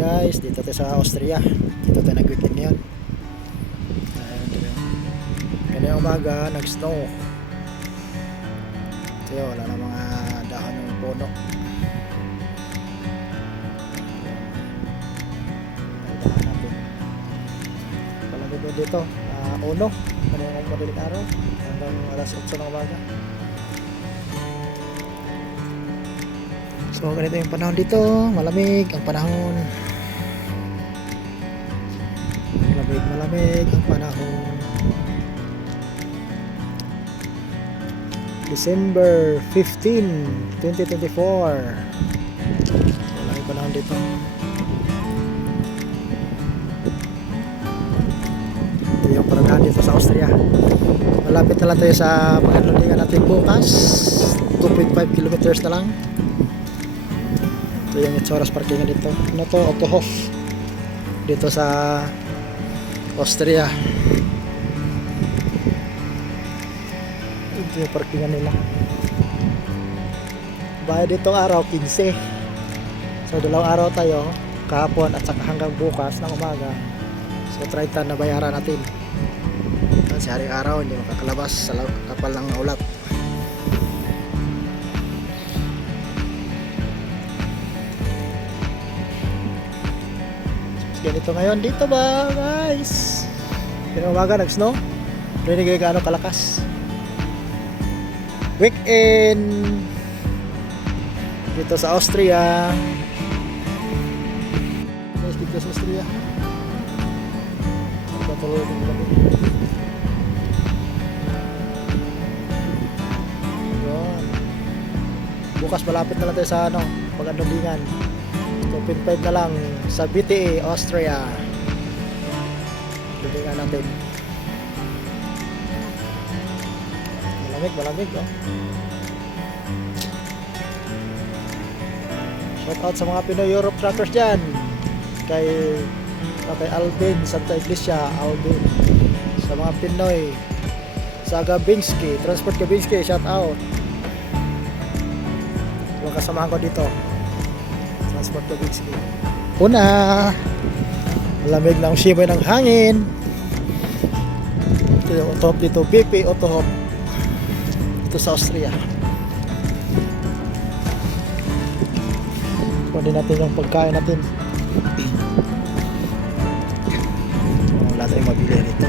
guys, dito tayo sa Austria. Dito tayo nag-weekend ngayon. Kanina umaga, nag-snow. Ito yun, wala na mga dahon ng puno. Dahon natin. Palamig mo dito, uno. Kanina madaling araw, hanggang alas 8 ng umaga. So ganito yung panahon dito, malamig ang panahon. Malamig ang panahon. December 15, 2024. Malamig panahon dito. Ito yung paradahan dito sa Austria. Malapit na lang tayo sa pag-unloadingan natin bukas. 2.5 kilometers na lang. Ito yung Itzoras parkingan dito. Ano to? Autohof dito sa Austria. Ito yung parkingan nila. Bayad ditong araw 15. So dalawang araw tayo, kahapon at saka hanggang bukas ng umaga. So 30 na bayaran natin. Kasi haring araw hindi makakalabas sa kapal ng ulat. Ganito ngayon dito ba guys? Pero umaga nag-snow. Hindi gaano kalakas. Weekend dito sa Austria. Guys, dito sa Austria. Patuloy din kami. Yun. Bukas malapit na lang tayo sa pag-unloadingan. 2.5 na lang sa BTA, Austria. Bibigyan natin. Malamig oh. Shout out sa mga Pinoy Europe truckers dyan. Kay Alvin, Santa Iglesia, Alvin. Sa mga Pinoy sa Gabinski, Transport Gabinski, shout out. Yung kasamahan ko dito, Transport Gabinski. Una, malamig na ang simoy ng hangin. Ito yung autohop dito, BP autohop. Ito sa Austria. Kunin natin yung pagkain natin. Wala tayong mabili nito.